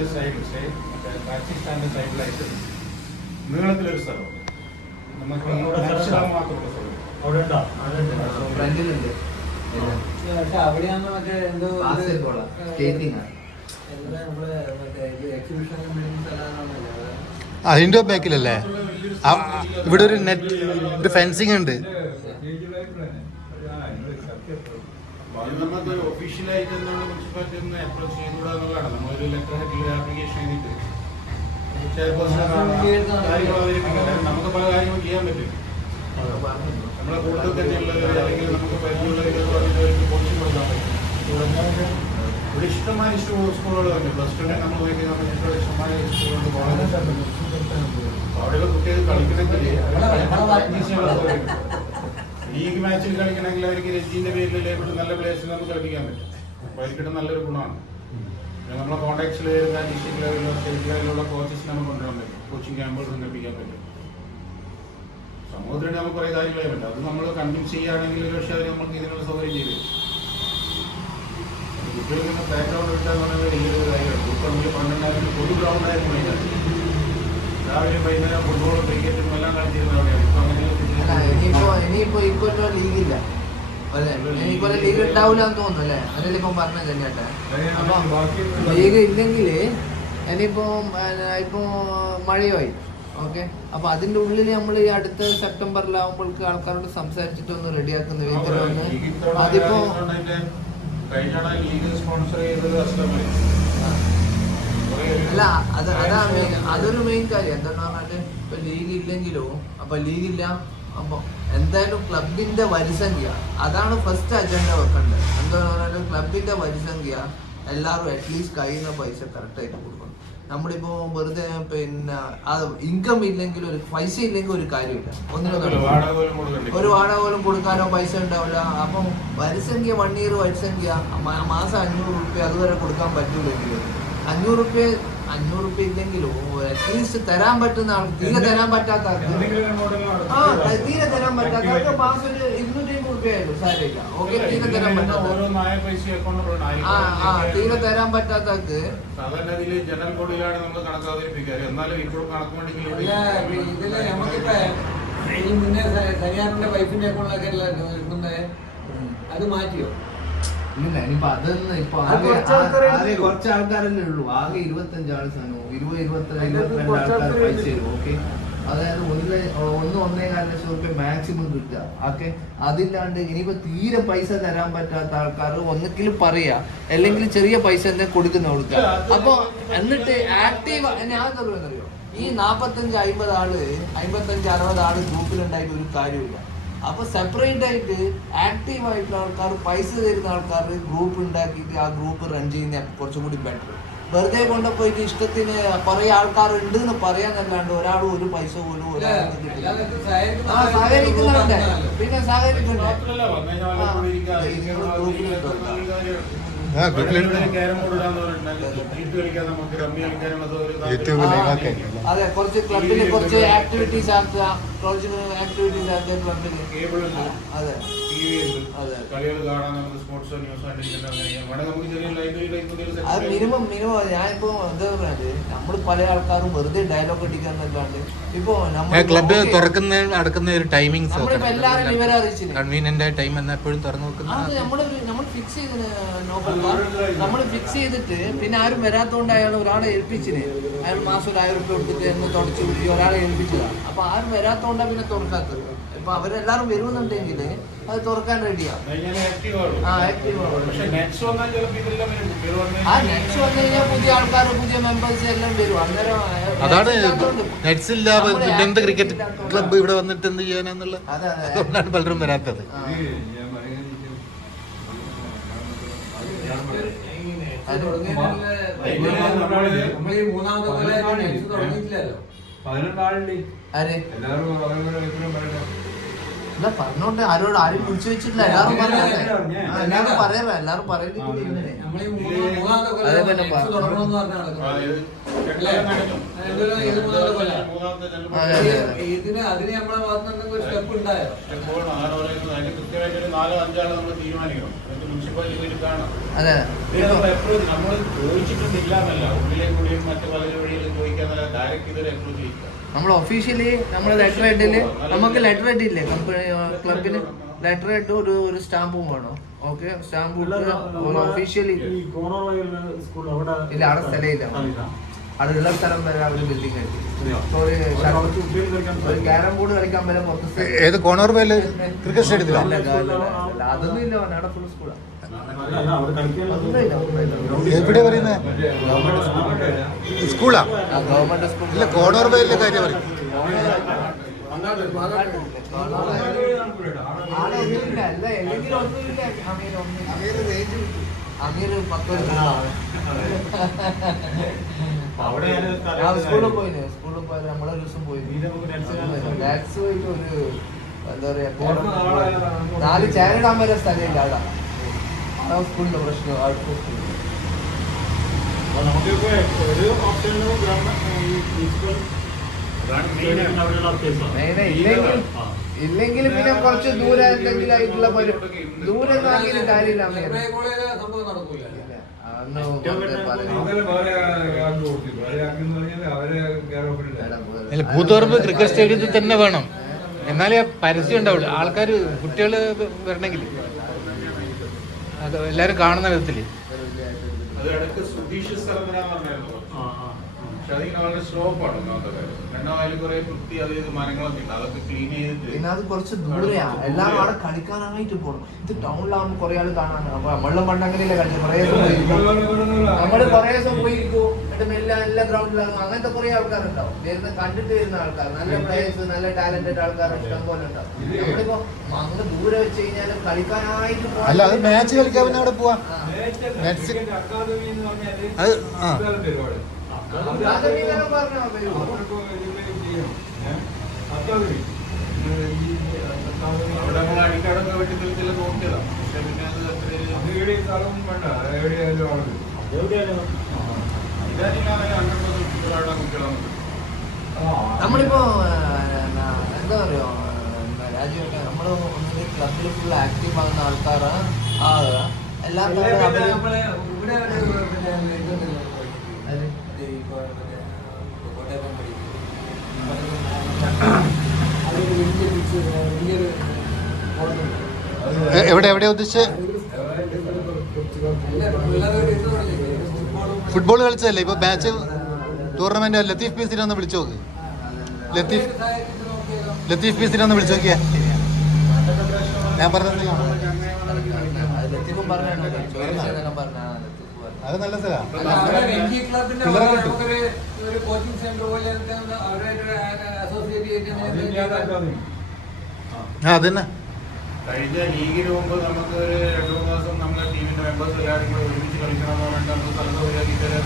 അതിന്റെ side taxi സ്റ്റാൻഡിന്റെ സൈഡിലായിട്ട് നീളത്തിലൊരു സ്ഥലം നമുക്ക് മാത്രമുള്ള സ്ഥലം അവിടെ ഉണ്ടോ? ഫ്രണ്ടിലുണ്ട്. പക്ഷെ അവിടെയാണ് മറ്റേ എന്തോ എക്സിബിഷൻ അതിന്റെ ബാക്കിലല്ലേ ഇവിടെ ഒരു നെറ്റ് ഒരു ഫെൻസിങ് ഉണ്ട്. നമുക്ക് ഒഫീഷ്യലായിട്ട് എന്താണ് മുനിസിപ്പാലിറ്റി ഒന്ന് അപ്രോച്ച് ചെയ്തുകൂടാ എന്നുള്ളതാണ്. നമ്മളൊരു ലെറ്റർ ഹെഡിൽ ആപ്ലിക്കേഷൻ ചെയ്തിട്ട് നമുക്ക് പല കാര്യങ്ങളും ചെയ്യാൻ പറ്റും. നമ്മളെ കൂടുതൽ തന്നെയുള്ളത് അല്ലെങ്കിൽ നമുക്ക് പരിചയമുള്ളവർക്ക് കോച്ചിങ് കൊടുക്കാൻ പറ്റും. ഇവിടെ ഇഷ്ടമായ സ്കൂളുകളുണ്ട്. പ്ലസ് ടു നമ്മൾ പോയി നമുക്ക് ഇഷ്ടമായ സ്കൂളുകളുണ്ട്. കോളേജ് അവിടെയുള്ള കുട്ടികൾ കളിക്കണമെങ്കിൽ ലീഗ് മാച്ചിൽ കളിക്കണമെങ്കിൽ അവർക്ക് രഞ്ജിന്റെ പേരിൽ നല്ല പ്ലേസിൽ നമുക്ക് കളിപ്പിക്കാൻ പറ്റും. അപ്പോൾ അതിൽ നല്ലൊരു ഗുണമാണ്. നമ്മളെ കോൺടാക്ട്സിൽ വരുന്ന ഡിസ്ട്രിക്ട് ലെവലിലോ സ്റ്റേറ്റ് ലെവലിലുള്ള കോച്ചസ് നമുക്ക് കൊണ്ടുവരാൻ പറ്റും. കോച്ചിങ് ക്യാമ്പുകൾ സംഘടിപ്പിക്കാൻ പറ്റും. സമൂഹത്തിനായിട്ട് നമുക്ക് കുറേ കാര്യങ്ങളെ പറ്റും. അത് നമ്മൾ കൺവിൻസ് ചെയ്യുകയാണെങ്കിൽ പക്ഷേ അവർ നമുക്ക് ഇതിനുള്ള സൗകര്യം ചെയ്തു തരും. കുട്ടികൾക്ക് ഇങ്ങനെ ബാക്ക്ഗ്രൗണ്ട് കിട്ടാന്ന് പറയുന്നത് വലിയൊരു കാര്യമാണ്. ഇപ്പോൾ നമുക്ക് 12,000 പൊതു ഗ്രൗണ്ടായിരുന്നു കഴിഞ്ഞാൽ രാവിലെ വൈകുന്നേരം ഫുട്ബോളും ക്രിക്കറ്റും എല്ലാം കളിച്ചിരുന്ന അവിടെയാണ്. ഇപ്പൊ ഇനിയിപ്പോ ഇക്കൊല്ലം ലീഗില്ല അല്ലെ? ഇനിയിപ്പോലെ ലീഗ് ഉണ്ടാവില്ല എന്ന് തോന്നുന്നു അല്ലേ? അതല്ലേ ഇപ്പം പറഞ്ഞ ചേട്ടാ. അപ്പൊ ലീഗ് ഇല്ലെങ്കിൽ ഇനിയിപ്പോ മഴയായി. ഓക്കെ, അപ്പൊ അതിന്റെ ഉള്ളിൽ നമ്മൾ ഈ അടുത്ത സെപ്റ്റംബറിലാവുമ്പോൾക്ക് ആൾക്കാരോട് സംസാരിച്ചിട്ട് ഒന്ന് റെഡിയാക്കുന്ന വിധത്തിലൊന്ന് അതിപ്പോ അല്ല അതൊരു മെയിൻ കാര്യം. എന്താന്ന് പറഞ്ഞാല് ഇപ്പൊ ലീഗ് ഇല്ലെങ്കിലോ അപ്പൊ ലീഗില്ല. അപ്പൊ എന്തായാലും ക്ലബിന്റെ വരിസംഖ്യ അതാണ് ഫസ്റ്റ് അജണ്ട വെക്കേണ്ടത്. എന്താന്ന് പറഞ്ഞാല് ക്ലബിന്റെ വരിസംഖ്യ എല്ലാവരും അറ്റ്ലീസ്റ്റ് കഴിയുന്ന പൈസ കറക്റ്റ് ആയിട്ട് കൊടുക്കണം. നമ്മളിപ്പോ വെറുതെ പിന്നെ ഇൻകം ഇല്ലെങ്കിൽ ഒരു പൈസ ഇല്ലെങ്കിൽ ഒരു കാര്യമില്ല. ഒരു വാടക പോലും കൊടുക്കാനോ പൈസ ഉണ്ടാവില്ല. അപ്പം വരിസംഖ്യ 1 year വരിസംഖ്യ മാസം 500 രൂപ അതുവരെ കൊടുക്കാൻ പറ്റൂലെങ്കിലും 500 രൂപ ഇല്ലെങ്കിലും അറ്റ്ലീസ്റ്റ് തരാൻ പറ്റുന്ന ആൾക്ക്, തീരെ തരാൻ പറ്റാത്ത ആൾക്ക് മാസം ഒരു 250 രൂപയായിരുന്നു സാരമില്ല. ഓക്കെ, തീരെ തരാൻ പറ്റാത്ത തീരെ തരാൻ പറ്റാത്ത ആൾക്ക് ജനറൽ ബോഡിയിലാണ് നമ്മൾ കണക്കാതിരിപ്പിക്കാറ്. എന്നാലും ഇപ്പോഴും മുന്നേ സരിയാറിന്റെ വൈഫിന്റെ അക്കൗണ്ടിലൊക്കെ അത് മാറ്റിയോ? ഇല്ല, ഇനിയിപ്പോ അതൊന്നും ഇപ്പൊ കുറച്ച് ആൾക്കാരല്ലേ ഉള്ളൂ. ആകെ 25 ആൾ സാധനവും 22 ആൾക്കാർ പൈസ തരും. ഓക്കെ, അതായത് 1.25 ലക്ഷം രൂപ മാക്സിമം കിട്ടുക. ഓക്കെ, അതില്ലാണ്ട് ഇനിയിപ്പോ തീരെ പൈസ തരാൻ പറ്റാത്ത ആൾക്കാർ ഒന്നെങ്കിലും പറയാ, അല്ലെങ്കിൽ ചെറിയ പൈസ എന്തെങ്കിലും കൊടുക്കുക. അപ്പൊ എന്നിട്ട് ആക്റ്റീവ് ഞാൻ തരുമെന്നറിയോ? ഈ 45-50 ആള് 55-60 ആള് ഗ്രൂപ്പിലുണ്ടായിട്ട് ഒരു കാര്യമില്ല. അപ്പൊ സെപ്പറേറ്റ് ആയിട്ട് ആക്റ്റീവ് ആയിട്ടുള്ള ആൾക്കാർ, പൈസ തരുന്ന ആൾക്കാർ ഗ്രൂപ്പ് ഉണ്ടാക്കിയിട്ട് ആ ഗ്രൂപ്പ് റൺ ചെയ്യുന്ന കുറച്ചും കൂടി ബെറ്റർ. വെറുതെ കൊണ്ടുപോയിട്ട് ഇഷ്ടത്തിന് കുറെ ആൾക്കാർ ഉണ്ട് എന്ന് പറയാന്നല്ലാണ്ട് ഒരാളും ഒരു പൈസ പോലും സഹകരിക്കുന്നുണ്ട്. പിന്നെ സഹകരിക്കുന്നുണ്ട്. അതെ, കുറച്ച് ക്ലബിൽ കുറച്ച് ആക്ടിവിറ്റീസ് ആക്കുക. അതെ, അത് മിനിമം ഞാനിപ്പോ എന്താ പറയുന്നത്, നമ്മൾ പല ആൾക്കാരും വെറുതെ ഡയലോഗ് അടിക്കാന്നല്ലാണ്ട് ഇപ്പൊ ക്ലബ്ബ് തുറക്കുന്ന അടക്കുന്ന ഒരു ടൈമിംഗ് എല്ലാവരും വിവരം അറിയിച്ചില്ല. കൺവീനിയന്റ് ആയ ടൈം എന്നാ എപ്പോഴും തുറന്നു നോക്കുന്നത്. നമ്മൾ ഫിക്സ് ചെയ്ത് നമ്മൾ ഫിക്സ് ചെയ്തിട്ട് പിന്നെ ആരും വരാത്തോണ്ട് അയാൾ ഒരാളെ ഏൽപ്പിച്ചിന്. അയാൾ മാസം 1000 രൂപ കൊടുത്തിട്ട് എന്ന് തുടച്ചു കൂടി ഒരാളെ ഏൽപ്പിച്ചതാണ്. അപ്പൊ ആരും വരാത്തോണ്ടാ പിന്നെ തുറക്കാത്തത്. ഇപ്പൊ അവരെല്ലാരും വരുന്നുണ്ടെങ്കിൽ അത് തുറക്കാൻ റെഡിയാണ്. നെക്സ്റ്റ് വന്നു കഴിഞ്ഞാൽ പുതിയ ആൾക്കാർ, പുതിയ മെമ്പേഴ്സ് എല്ലാം വരും. അന്നേരം അതാണ് നെറ്റ്സ് ഇല്ലാതെ ക്രിക്കറ്റ് ക്ലബ്ബ് ഇവിടെ വന്നിട്ട് എന്ത് ചെയ്യാനെന്നുള്ള അതുകൊണ്ടാണ് പലരും വരാത്തത്. പറഞ്ഞോണ്ട് ആരോട് ആരും വിളിച്ചു വെച്ചിട്ടില്ല. എല്ലാരും പറയാ, എല്ലാരും പറയുന്നത് ഇതിന് അതിന് നമ്മളെ ഭാഗത്ത് എന്തെങ്കിലും സ്റ്റെപ്പ് ഉണ്ടായോ? കൃത്യമായിട്ട് 4-5 ആളെ നമ്മൾ തീരുമാനിക്കണം. മുനിസിപ്പാലിറ്റിയിൽ കാണാം. അതെ ഇത് നമ്മൾ എപ്പോഴും നമ്മൾ ചോദിച്ചിട്ടില്ല എന്നല്ല, ഉള്ളിലെ കൂടിയും മറ്റു പല വഴിയിലും ചോദിക്കാന്നല്ല, ഡയറക്റ്റ് ഇതൊരു എപ്പോഴും ചോദിക്കാം. നമ്മൾ ഒഫീഷ്യലി നമ്മൾ ലെറ്റർ ഹെഡില് നമുക്ക് ലെറ്റർ ഹെഡ് ഇല്ലേ കമ്പനി ക്ലബിന് ലെറ്റർ ഹെഡ് ഒരു സ്റ്റാമ്പും വേണം. ഓക്കെ, സ്റ്റാമ്പ് ഒഫീഷ്യലി ഇല്ല, അവിടെ സ്ഥലമില്ല. അടുള്ള സ്ഥലം വരെ അവര് ബിൽഡിംഗ് കെട്ടി. ഒരു ക്യാരം ബോർഡ് കളിക്കാൻ വരെ പുറത്ത് ഏത് കോണോർവേല് ക്രിക്കറ്റ് സ്റ്റേഡിയത്തിലാണ്? അതൊന്നും ഇല്ല, അവിടെ ഫുൾ സ്കൂളാണ്. എവിടെ പറയുന്നത്? സ്കൂളാ? ഗവൺമെന്റ് സ്കൂൾ ഇല്ല, കോണോർവേലിന്റെ കാര്യം പറയും. അമീർ 10 സ്കൂളിൽ പോയിന്. സ്കൂളിൽ പോയത് നമ്മളെ ഒരു ദിവസം പോയി. മാത്സ് പോയിട്ട് ഒരു എന്താ പറയാ 4 ചേരിടാൻ വരെ സ്ഥലമില്ല അവിടെ. ആ സ്കൂളിന്റെ പ്രശ്നം അടുത്ത സ്കൂളിൽ. ഇല്ലെങ്കിൽ പിന്നെ കുറച്ച് ദൂരെ എന്തെങ്കിലും ആയിട്ടുള്ള ദൂരെ ആക്കിയിട്ട് കാര്യമില്ല. സംഭവം നടക്കൂല. അല്ല, കൂത്തുപറമ്പ് ക്രിക്കറ്റ് സ്റ്റേഡിയത്തിൽ തന്നെ വേണം, എന്നാലേ പരസ്യം ഉണ്ടാവുള്ളൂ. ആൾക്കാർ കുട്ടികൾ വരണമെങ്കിൽ അത് എല്ലാവരും കാണുന്ന വിധത്തില്. അത് ഇടയ്ക്ക് സുധീഷ് സ്ഥലത്തിനാന്ന് പറഞ്ഞായിരുന്നു. പക്ഷെ അതിങ്ങനെ വളരെ സ്ലോപ്പാണ് ഒന്നാമത്തെ കാര്യം. രണ്ടാമതിൽ കുറെ വൃത്തി അത് ഇത് മരങ്ങളൊക്കെ ഉണ്ട്, അതൊക്കെ ക്ലീൻ ചെയ്തിട്ട്. പിന്നെ അത് കുറച്ച് ദൂരെയാ, എല്ലാവരും അവിടെ കളിക്കാനായിട്ട് പോകണം. ഇത് ടൗണിലാവുമ്പോൾ കുറെ ആൾ കാണാനാണ്. അപ്പൊ നമ്മളും പണ്ടങ്ങനെയല്ലേ കളിച്ചത്, കുറെ ദിവസം പോയിരിക്കും. നമ്മള് കുറെ ദിവസം പോയിരിക്കും, എന്നിട്ട് എല്ലാ ഗ്രൗണ്ടിലും അങ്ങനത്തെ കുറെ ആൾക്കാരുണ്ടാവും. കണ്ടിട്ട് വരുന്ന ആൾക്കാർ, നല്ല പ്ലേയേഴ്സ്, നല്ല ടാലന്റഡ് ആൾക്കാർ ഇഷ്ടം പോലെ ഉണ്ടാവും. നമ്മളിപ്പോ അങ്ങ് ദൂരെ വെച്ച് കഴിഞ്ഞാൽ കളിക്കാനായിട്ട് അല്ല, അത് മാച്ച് കളിക്കാൻ പിന്നെ അവിടെ പോവാം. അത് അവിടെ നമ്മൾ അടിക്കാടൊക്കെ വെട്ടി തെളിച്ചെല്ലാം നോക്കിയതാണ്. പക്ഷെ പിന്നെ അത് നമ്മളിപ്പോ എന്താ പറയുക, രാജ്യമൊക്കെ നമ്മള് ഒന്നിന്റെ ക്ലബിൽ ഫുൾ ആക്റ്റീവ് ആകുന്ന ആൾക്കാരാണ്. എല്ലാ എവിടെയാ ഉദ്ദേശിച്ചത്? ഫുട്ബോൾ കളിച്ചതല്ലേ ഇപ്പൊ മാച്ച് ടൂർണമെന്റ്. ലത്തീഫ് പീസിനെ ഒന്ന് വിളിച്ചു നോക്ക്. ലത്തീഫ് പീസിനെ ഒന്ന് വിളിച്ചു നോക്കിയാ. ഞാൻ പറഞ്ഞത് അത് നല്ല സ്ഥലമാണ്. അതന്നെ കഴിഞ്ഞ ലീഗിന് മുമ്പ് നമുക്ക് ഒരു 2 മാസം നമ്മളെ ടീമിന്റെ മെമ്പേഴ്സ് എല്ലാവരും കൂടെ ഒരുമിച്ച് കളിക്കണമെന്ന് പറഞ്ഞിട്ട് നമുക്ക് സ്ഥലത്ത് ഒരാക്കി തരാൻ